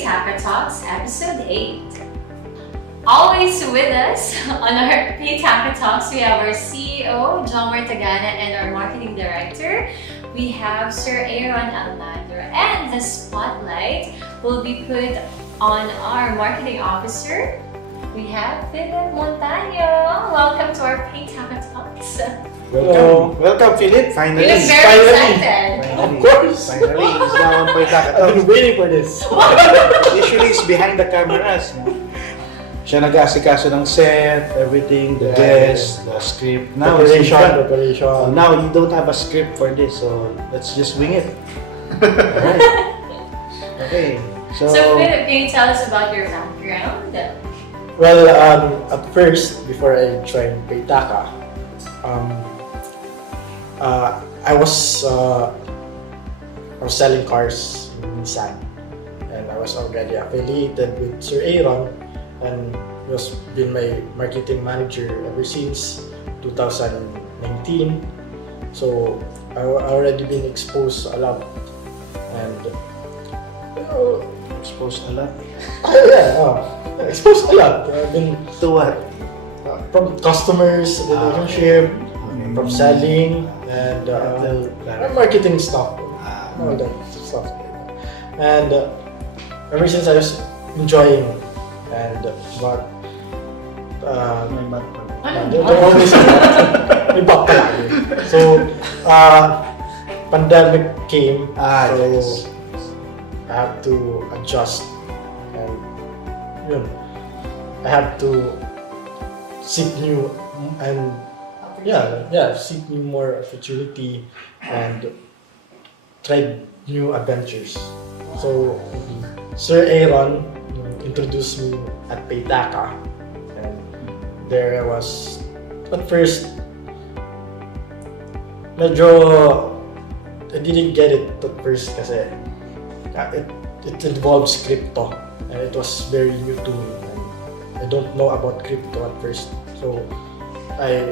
Paytaca Talks, Episode 8. Always with us on our Paytaca Talks, we have our CEO, Joemar Taganna, and our Marketing Director. We have Sir Aaron Almagro, and the spotlight will be put on our Marketing Officer. We have Montaño. Welcome to our Paytaca Talks. Welcome, Philip. Finally. We look very excited. Of course. Finally, he's now on Paytaca. I've been waiting for this. Usually, it's behind the cameras. Siya nag-aasikaso ng set, everything, the guests, the script. Now, Preparation. now, you don't have a script for this, so let's just wing it. Alright. Okay. So Philip, can you tell us about your background? Well, at first, before I joined Paytaca, I was selling cars in Nissan, and I was already affiliated with Sir Aaron, and he has been my marketing manager ever since 2019. So I already been exposed a lot, and Exposed a lot. exposed a lot. I've been To what? from customers, relationship, from selling, and marketing stuff, all that stuff. And ever since I was enjoying, and but always may back palagi. So pandemic came, so Yes. I have to adjust, and yun, I have to seek new and seek new more opportunity and try new adventures. So Sir Aaron introduced me at Paytaca, and there I was. At first, medyo I didn't get it at first kasi it involves crypto, and it was very new to me, and I don't know about crypto at first. So I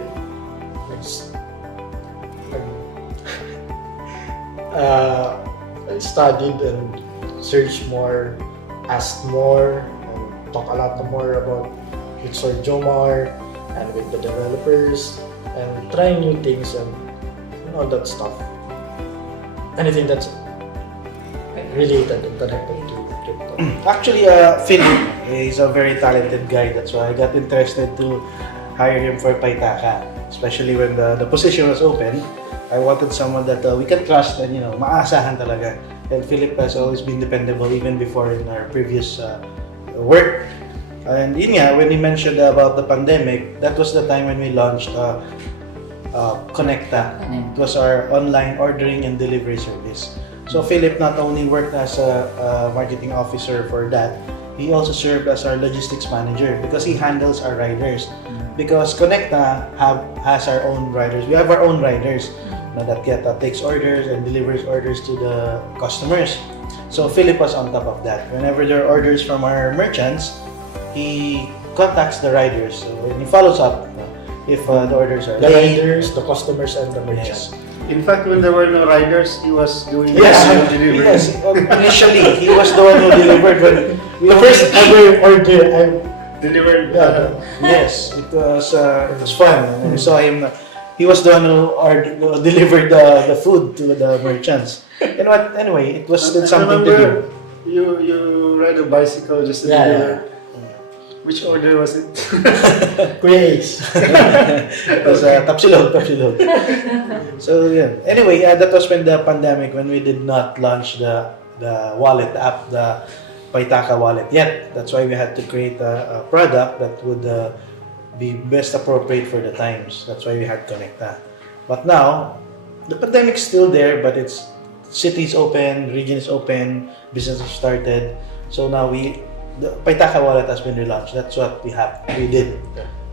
studied and searched more, asked more, and talked a lot more about with Sir Joemar and with the developers, and trying new things and all that stuff. Anything that's related and connected to crypto. Actually, Philip is a very talented guy. That's why I got interested to hire him for Paytaca. Especially when the position was open, I wanted someone that we can trust and maasahan talaga. And Philip has always been dependable even before in our previous work. And yun nga, when he mentioned about the pandemic, that was the time when we launched Connecta. It was our online ordering and delivery service. So Philip not only worked as a marketing officer for that, he also served as our logistics manager because he handles our riders. Because Connecta has our own riders. We have our own riders that takes orders and delivers orders to the customers. So Philip was on top of that. Whenever there are orders from our merchants, he contacts the riders. So he follows up if the orders are The late. riders, the customers, and the merchants. Yes. In fact, when there were no riders, he was doing Yes, the delivery. yes. Initially, he was the one who delivered when we The first ever order I Delivered. yes, it was fun. And we saw him. He was the one who delivered the food to the merchants. And anyway, it was still something to do. You ride a bicycle just to deliver. Which order was it? Kuya Ace. It was tapsilog. So yeah. Anyway, that was when the pandemic, when we did not launch the wallet app, the Paytaca Wallet yet. That's why we had to create a product that would be best appropriate for the times. That's why we had Connecta. But now, the pandemic is still there, but it's cities open, regions open, businesses started. So now the Paytaca Wallet has been relaunched. That's what we did.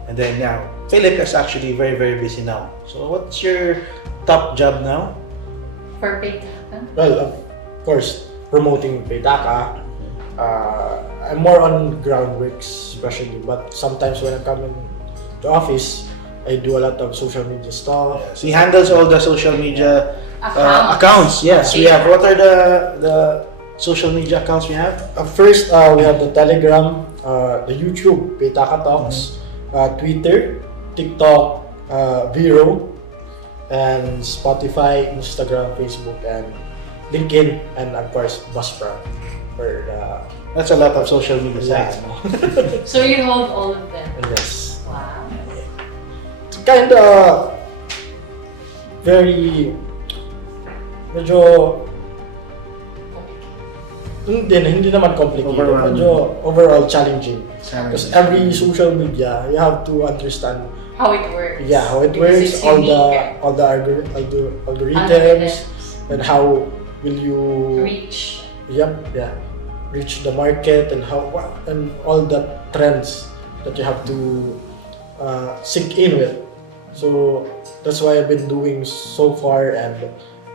And then now, Philip is actually very, very busy now. So what's your top job now? For Paytaca? Well, of course, promoting Paytaca. I'm more on ground works, especially. But sometimes when I come in the office, I do a lot of social media stuff. So he handles all the social media Accounts. accounts. Yes, we have. What are the social media accounts we have? First, we have the Telegram, the YouTube, Paytaca Talks, Twitter, TikTok, Vero, and Spotify, Instagram, Facebook, and LinkedIn, and of course, Buzzsprout. That's a lot of social media sites. So you hold all of them? Yes. Wow. It's kind of very medyo hindi naman complicated. Overwhelming. Medyo overall challenging. Because Challenge. every social media, you have to understand How it works. yeah how it Because works, it's all unique. the algorithms, Algorithms. and how will you Reach. reach the market, and and all the trends that you have to sink in with. So that's why I've been doing so far, and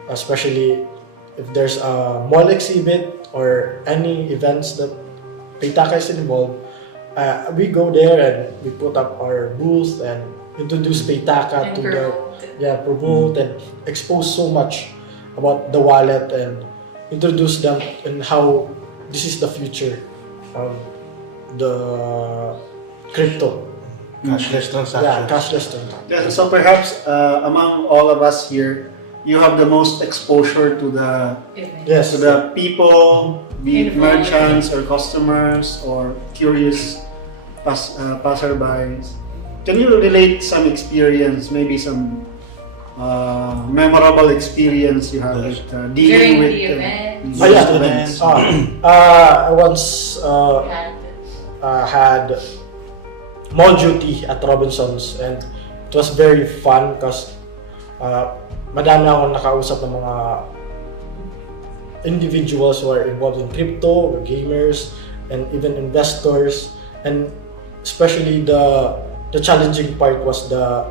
especially if there's a mall exhibit or any events that Paytaca is involved, we go there and we put up our booth and introduce Paytaca And to promote. promote and expose so much about the wallet and introduce them and how this is the future of the crypto. Cashless transactions. Yeah, cashless transaction. Yeah, so perhaps among all of us here, you have the most exposure to the Event. Yes. people, be it Involved. merchants or customers or curious passerbys. Can you relate some experience, maybe some memorable experience you have with During dealing with the event. these yeah. events? I once Had had mall duty at Robinsons, and it was very fun because madami akong nakausap ng mga individuals who are involved in crypto, gamers, and even investors. And especially the challenging part was the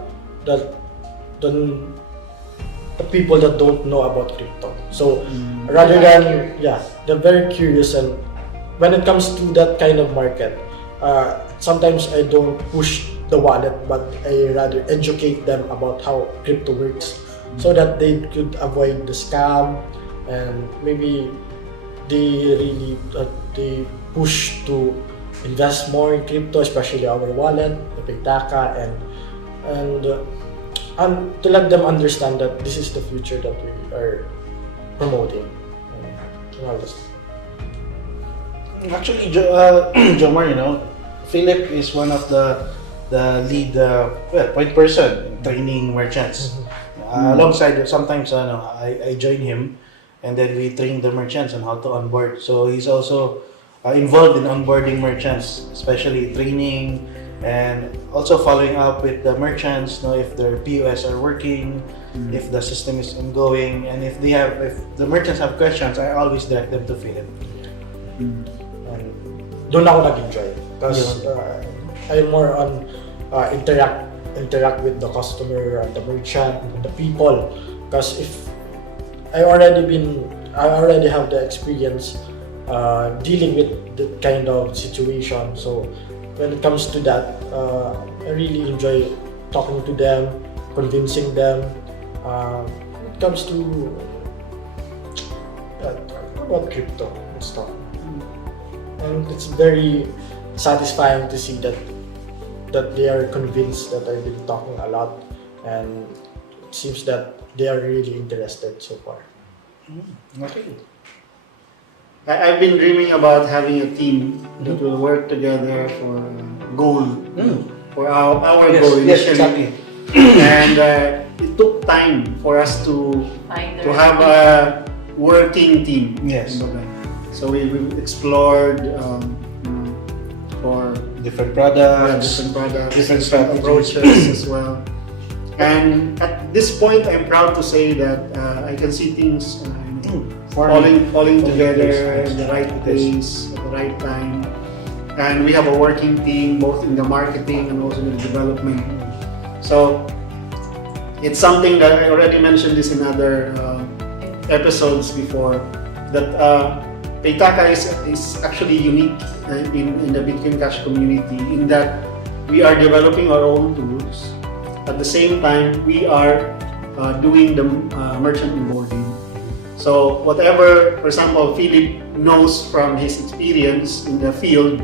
people that don't know about crypto. So rather than they're very curious, and when it comes to that kind of market, sometimes I don't push the wallet, but I rather educate them about how crypto works, so that they could avoid the scam, and maybe they really they push to invest more in crypto, especially our wallet, the Paytaca, and to let them understand that this is the future that we are promoting. And all this. Actually, Joemar, Philip is one of the lead point person in training merchants. Alongside, sometimes I join him, and then we train the merchants on how to onboard. So he's also involved in onboarding merchants, especially training and also following up with the merchants, if their POS are working, if the system is ongoing, and if the merchants have questions, I always direct them to Philip. And doon ako nag-enjoy because I'm more on interact with the customer and the merchant and the people, because if I already have the experience dealing with that kind of situation. So when it comes to that, I really enjoy talking to them, convincing them. When it comes to about crypto and stuff, and it's very satisfying to see that they are convinced that I've been talking a lot, and it seems that they are really interested so far. Okay. I've been dreaming about having a team that will work together for a goal, for our goal Yes, initially. exactly. And it took time for us to find to have a working team. Yes. So we explored for Different products. different products, different different strategies. approaches as well. And at this point, I'm proud to say that I can see things falling together in the right place at the right time. And we have a working team both in the marketing and also in the development. So it's something that I already mentioned this in other episodes before, that Paytaca is actually unique in the Bitcoin Cash community in that we are developing our own tools. At the same time, we are doing the merchant onboarding. So whatever, for example, Philip knows from his experience in the field,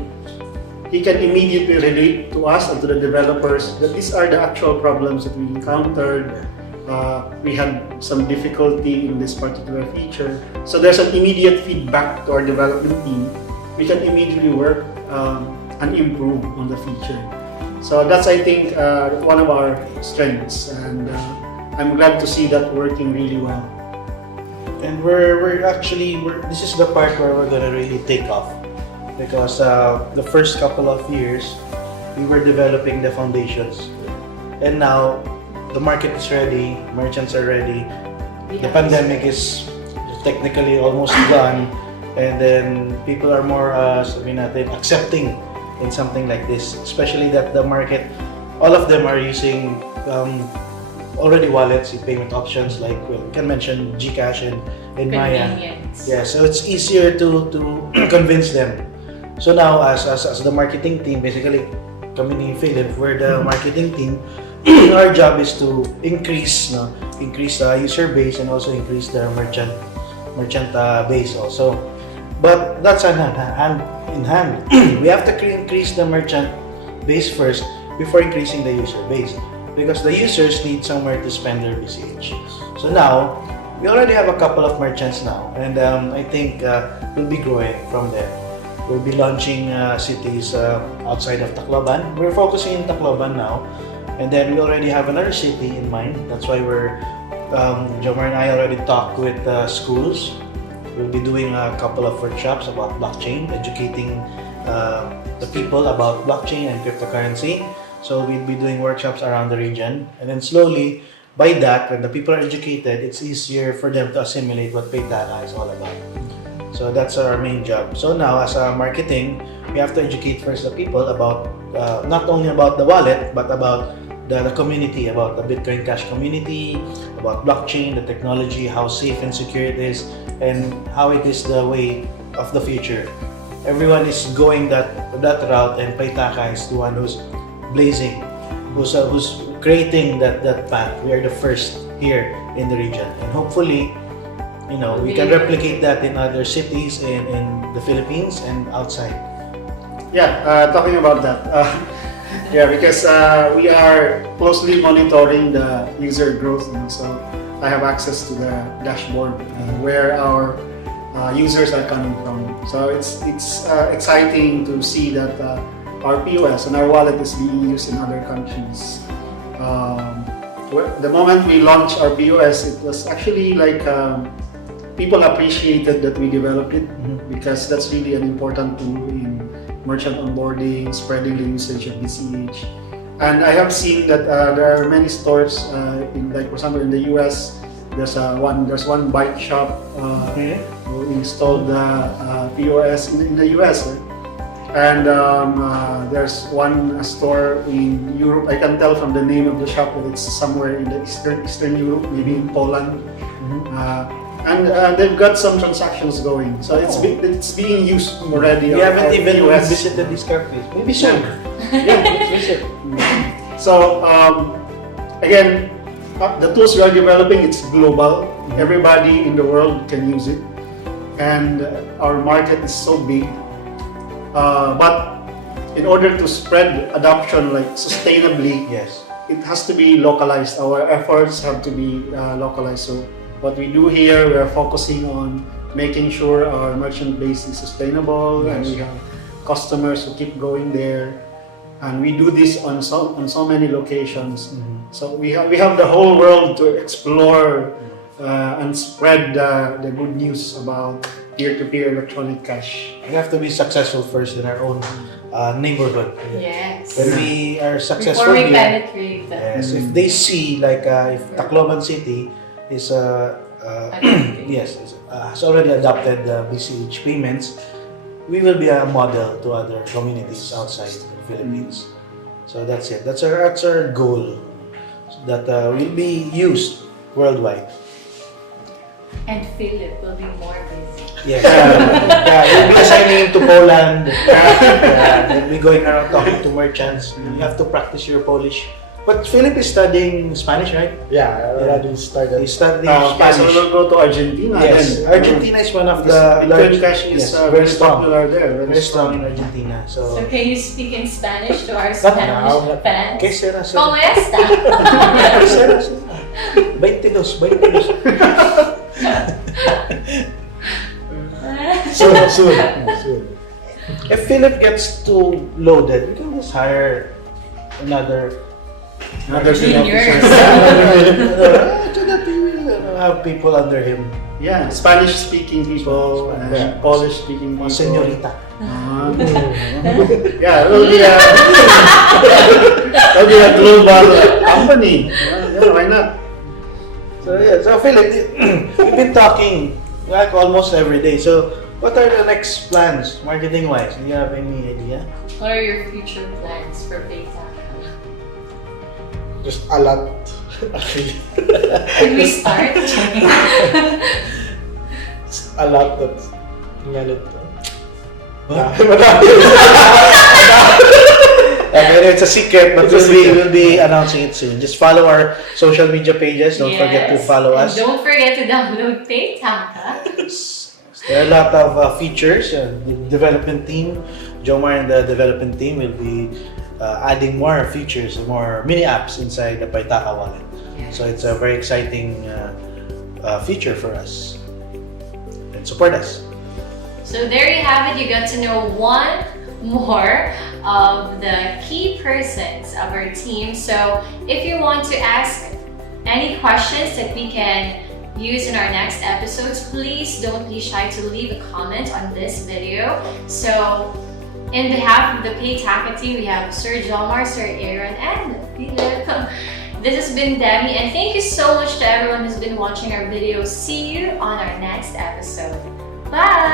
he can immediately relate to us and to the developers that these are the actual problems that we encountered. We had some difficulty in this particular feature. So there's an immediate feedback to our development team. We can immediately work and improve on the feature. So that's, I think, one of our strengths, and I'm glad to see that working really well. And this is the part where we're gonna really take off, because the first couple of years we were developing the foundations, and now the market is ready, merchants are ready, the pandemic is technically almost done, and then people are more accepting in something like this, especially that the market, all of them are using already wallets, payment options like we can mention GCash and Maya. Convenience. Yeah, so it's easier to convince them. So now as the marketing team, basically kami ni Philip, we're the marketing team. Our job is to increase the user base and also increase the merchant base also. But that's hand in hand. We have to increase the merchant base first before increasing the user base, because the users need somewhere to spend their BCH. So now we already have a couple of merchants now, and I think we'll be growing from there. We'll be launching cities outside of Tacloban. We're focusing in Tacloban now, and then we already have another city in mind. That's why Joemar and I already talked with schools. We'll be doing a couple of workshops about blockchain, educating the people about blockchain and cryptocurrency. So we'll be doing workshops around the region, and then slowly, by that, when the people are educated, it's easier for them to assimilate what Paytaca is all about. So that's our main job. So now, as a marketing, we have to educate first the people about not only about the wallet, but about the community, about the Bitcoin Cash community, about blockchain, the technology, how safe and secure it is, and how it is the way of the future. Everyone is going that route, and Paytaca is the one who's blazing, who's creating that path. We are the first here in the region, and hopefully, we can replicate that in other cities in the Philippines and outside. Yeah, talking about that. Yeah, because we are closely monitoring the user growth, so I have access to the dashboard where our users are coming from. So it's exciting to see that our POS and our wallet is being used in other countries. The moment we launched our POS, it was actually like people appreciated that we developed it, because that's really an important tool in merchant onboarding, spreading the usage of BCH. And I have seen that there are many stores for example, in the US, there's one bike shop who installed the POS in the US. And there's one store in Europe. I can tell from the name of the shop that it's somewhere in the Eastern Europe, maybe in Poland. And they've got some transactions going, so it's being used already. We haven't even visited this cafe. Maybe soon. Yeah, let's visit. So again, the tools we are developing, it's global. Everybody in the world can use it, and our market is so big. But in order to spread adoption sustainably, Yes. it has to be localized. Our efforts have to be localized. So what we do here, we are focusing on making sure our merchant base is sustainable, and we have customers who keep going there. And we do this on so many locations. So we have the whole world to explore and spread the good news about peer-to-peer electronic cash. We have to be successful first in our own neighborhood. Yes. When we are successful Before we here, penetrate yes, if they see if Tacloban City is has already adopted BCH payments, we will be a model to other communities outside the Philippines. So that's it. That's our goal, that will be used worldwide. And Philip will be more busy. Yes. We'll be assigning him to Poland. We'll be going around talking to merchants. You have to practice your Polish But Philip is studying Spanish, right? Yeah, I already started. He's studying So Spanish. we'll go to Argentina Yes, then. Argentina is one of the Bitcoin large. Cash is yes, very popular there. Very strong in Argentina. So So, can you speak in Spanish to our now, Spanish fans? okay, Sarah, ¿Cómo Sarah. está? Sarah, Sarah. 22. Soon. If Philip gets too loaded, we can just hire another Junior. so that he will have people under him. Yeah, Spanish-speaking people, Yeah. Polish-speaking people. Señorita. Ah. Yeah, it'll be a global company. Yeah, why not? So yeah, so Philip, we've been talking like almost every day. So what are the next plans, marketing-wise? Do you have any idea? What are your future plans for Paytaca? Just a lot, actually. Can we start? A lot that's minute. Pero it's a secret, but It's a secret. we'll be announcing it soon. Just follow our social media pages. Don't forget to Yes. follow And us. don't forget to download Paytaca. There are a lot of features. The development team, Joemar and the development team will be adding more features, more mini apps inside the Paytaca wallet. So it's a very exciting feature for us. And support us. So there you have it. You got to know one more of the key persons of our team. So if you want to ask any questions that we can use in our next episodes, please don't be shy to leave a comment on this video. So in behalf of the Paytaca team, we have Sir Joemar, Sir Aaron, and Philip. This has been Demi, and thank you so much to everyone who's been watching our videos. See you on our next episode. Bye!